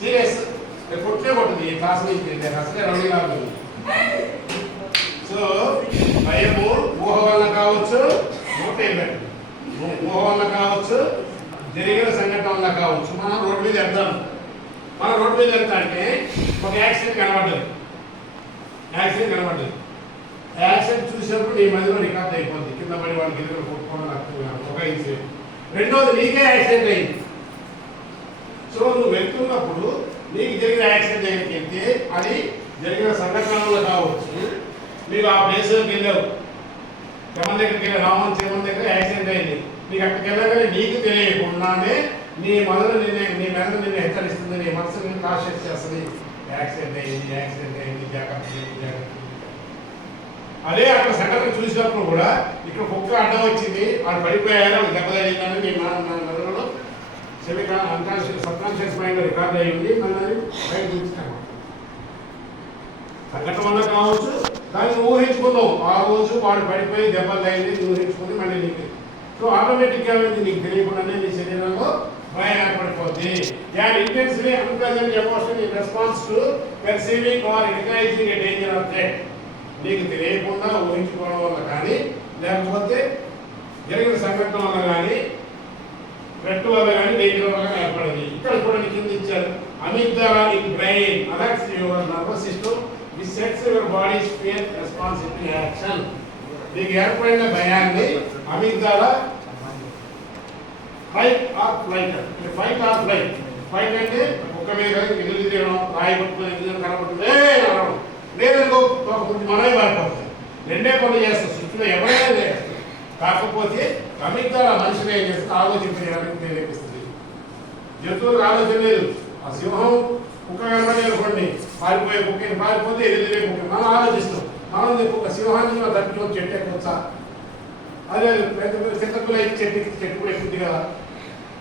Serious. కొట్టే కొట్టింది ఈ క్లాస్ నుంచి అసలే రౌడీలా కాదు సో భయము ఊహ వల్ల కావచ్చు నోట్ ఊహ వల్ల కావచ్చు జరిగిన సంఘటన వల్ల కావచ్చు మనం రోడ్డు మీద వెళ్తాం. మనం రోడ్డు మీద వెళ్తా అంటే ఒక యాక్సిడెంట్ కనబడ్డది. యాక్సిడెంట్ కనబడ్డది. యాక్సిడెంట్ చూసినప్పుడు నీ మధ్యలో రికార్డ్ అయిపోద్ది. కింద పడి వాడికి ఎదురు కొట్టుకోవడం ఒక ఇన్సిడెంట్. రెండోది నీకే యాక్సిడెంట్ అయింది. సో నువ్వు వెళ్తున్నప్పుడు నీకు జరిగిన యాక్సిడెంట్ ఏంటంటే అది జరిగిన సంఘటన కావచ్చు. మీరు ఆ ప్లేస్లోకి వెళ్ళావు. చెమన్ దగ్గరికి వెళ్ళి రామన్ చెమన్ దగ్గర యాక్సిడెంట్ అయింది. నీకు అక్కడికి వెళ్ళగానే నీకు తెలియకుండానే నీ మొదలు నిన్ను నీ మెదడు నిన్ను హెచ్చరిస్తుంది. నీ మనసు నిన్ను కాషియస్ చేస్తుంది. యాక్సిడెంట్ అయింది యాక్సిడెంట్ అయింది జాగ్రత్త జాగ్రత్త. అదే అక్కడ సంఘటన చూసినప్పుడు కూడా ఇక్కడ కుక్క అడ్డం వచ్చింది. వాడు పడిపోయారు దెబ్బ తగిలిందని నీ మన semi unconscious subconscious mind record అయింది. మళ్ళీ బయట చూపిస్తాను. సంఘటన వల్ల కావచ్చు. కానీ ఊహించుకుందాం. ఊహించుకున్నావు ఆ రోజు వాడు పడిపోయి దెబ్బలు తగిలింది ఊహించుకుని మళ్ళీ నీకు. సో ఆటోమేటిక్గా అనేది నీకు తెలియకుండానే నీ శరీరంలో భయం ఏర్పడిపోద్ది. An intensely unpleasant emotion in response to perceiving or recognizing a danger of నీకు తెలియకుండా ఊహించుకోవడం వల్ల కానీ లేకపోతే జరిగిన సంఘటన వల్ల కానీ థ్రెట్ వల్ల కానీ డేంజర్ వల్ల ఏర్పడింది ఇక్కడ చూడండి కింద ఇచ్చారు amygdala in brain alerts your nervous system which sets your body's fear responsibility action మీకు ఏర్పడిన భయాన్ని amygdala fight or flight fight or flight fight అంటే ఒక్క మీద ఎదురు తీయడం రాయి పట్టుకుని ఎదురు కనబడుతుంది లేదనుకో కొంచెం మనమే మారిపోతుంది రెండే పనులు చేస్తాం సృష్టిలో ఎవరైనా చేస్తాం కాకపోతే అమిగ్దాల మనుషులు ఏం చేస్తుంది ఆలోచించడానికి ప్రేరేపిస్తుంది జంతువులకు ఆలోచన లేదు. ఆ సింహం కుక్క కనబడి అనుకోండి పారిపోయే కుక్కని పారిపోతే ఎదురే కుక్క? మనం ఆలోచిస్తాం. మనం ఒక సింహాన్ని మనం తప్పించడం చెట్టు ఎక్కొచ్చా? అదే పెద్ద పెద్ద చిత్తకులు అయితే చెట్టు చెట్టు కూడా ఎక్కుద్ది కదా.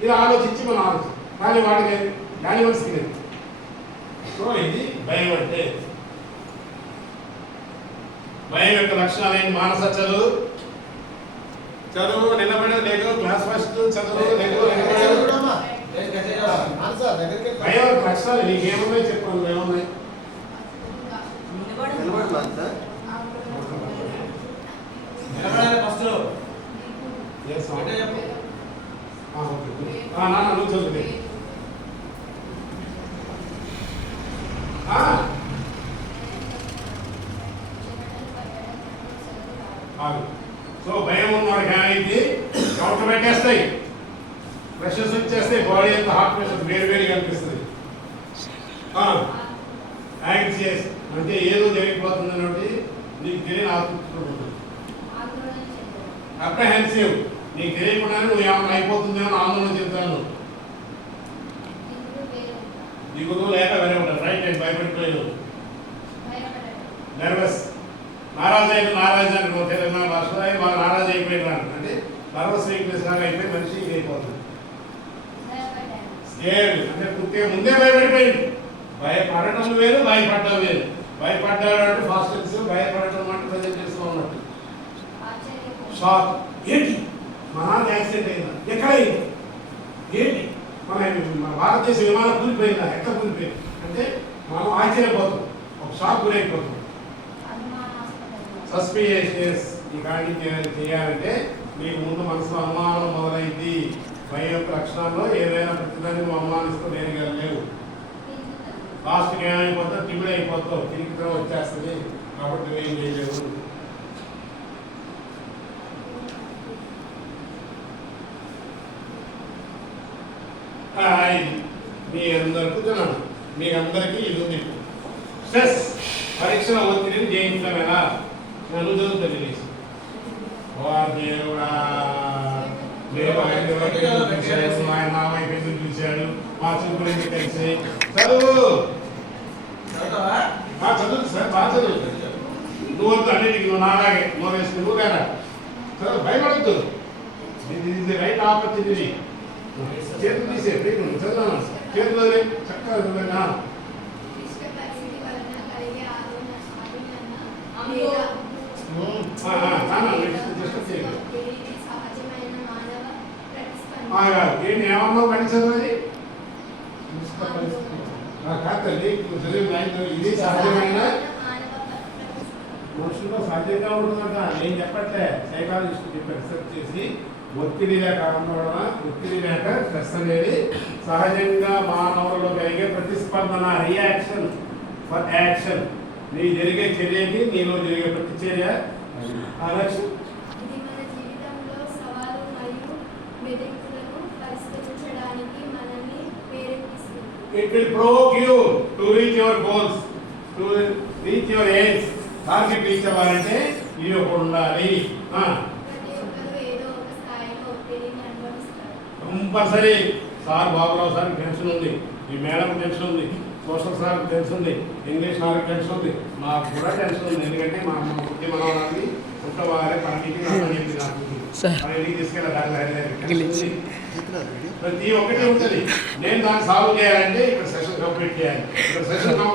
ఇలా ఆలోచించి మనం ఆలోచిస్తాం. కానీ వాటికి దాని మనిషికి లేదు. సో ఇది భయం అంటే. భయం యొక్క లక్షణాలు ఏంటి? మానస చదువు చదువు నిలబడే లేదు క్లాస్ ఫస్ట్ చదువు లేదు భయం ఏమున్నాయి చెప్పండి ఏమున్నాయి? నువ్వు చదువు. ఆగు. సో భయం ఉన్నవాడికి ఏమైంది కౌంటర్ పెట్టేస్తాయి. ప్రెషర్స్ వచ్చేస్తాయి. బాడీ అంతా హార్ట్ ప్రెషర్ వేరు వేరు కనిపిస్తుంది యాంగ్జియస్ అంటే ఏదో జరిగిపోతుంది అన్నది నీకు తెలియని ఆతృతలో అప్రహెన్సివ్ నీకు తెలియకుండానే నువ్వు ఏమైనా అయిపోతుందేమో ఆందోళన చెప్తాను దిగులు లేక వేరే ఉంటాను రైట్ అండ్ భయపడిపోయాను నర్వస్ నారాజు అయిన నారాజు అని అయి బాగా నారాజు అయిపోయినాను అంటే వీక్నెస్ లాగా అయిపోయి మనిషి ఇది అయిపోతుంది అంటే పుట్టే ముందే భయపడిపోయింది. భయపడటం వేరు భయపడటం వేరు. భయపడ్డాడు అంటే ఫాస్ట్ భయపడటం అంటే ప్రజెంట్ టెన్స్ ఉన్నట్టు షాక్. ఏంటి? మా నాన్న యాక్సిడెంట్ అయిందా? ఎక్కడ అయింది? ఏంటి? మన మన భారతదేశ విమానం కూలిపోయిందా? ఎక్కడ కూలిపోయింది? అంటే మనం ఆశ్చర్యపోతాం. ఒక షాక్ గురైపోతాం. సస్పిషియస్ ఈ కాడికి చేయాలంటే మీకు ముందు మనసులో అనుమానం మొదలైంది. భయం యొక్క లక్షణాల్లో ఏదైనా ప్రతిదాన్ని నువ్వు అనుమానిస్తూ నేను లేవు లాస్ట్కి ఏమైపోతావు తిమిడి అయిపోతావు. తిరిగితో వచ్చేస్తుంది. కాబట్టి నువ్వేం చేయలేవు. హాయ్. మీ అందరికీ తిన్నాను మీ అందరికీ ఇది ఉంది. స్ట్రెస్ పరీక్షల ఒత్తిడిని జయించడం ఎలా నన్ను చదువుతా తెలియదు దేవుడా చూశాడు, మా చూపులు తెలిసి చదువు చదువు సార్! బాగా చదువు నువ్వు వద్దు అన్నిటికీ నువ్వు నాలాగే నువ్వు వేసుకుని నువ్వు కదా చదువు భయపడద్దు. ఇది రైట్ ఆపర్చునిటీ. చేతులు తీసే చదువు చేతులు చక్కగా చదువునా ఏంటి ఏమన్నా పని చదవాలి ఆ, కాదు తల్లి ఇప్పుడు చదివిన దాంట్లో ఇది సహజమైన మనుషుల్లో సహజంగా ఉంటుందంట. నేను చెప్పట్లే. సైకాలజిస్ట్ చెప్పి రీసెర్చ్ చేసి ఒత్తిడి లేక ఆందోళన ఒత్తిడి లేక స్ట్రెస్ అనేది సహజంగా మానవులలో కలిగే ప్రతిస్పందన రియాక్షన్ ఫర్ యాక్షన్ నీ జరిగే చర్యకి నీలో జరిగే ప్రతి చర్య ఆ లక్ష్యం ప్రేరేపిస్తుంది it will provoke you to reach your goals to reach your aims target reach అవ్వాలంటే ఇది ఒకటి ఉండాలి compulsory sir Baburao sir tension ఉంది ఈ మేడం టెన్షన్ ఉంది సోషల్ సార్ టెన్షన్ ఉంది ఇంగ్లీష్ సార్ టెన్షన్ ఉంది. మాకు కూడా టెన్షన్ ఉంది ఎందుకంటే మా మా బుద్ధి మనవరాన్ని పుట్టవారే పనికి సార్. ప్రతి ఒక్కటి ఉంటుంది. నేను దాన్ని సాల్వ్ చేయాలంటే ఇక్కడ సెషన్ కంప్లీట్ చేయాలి. ఇక్కడ సెషన్ కంప్లీట్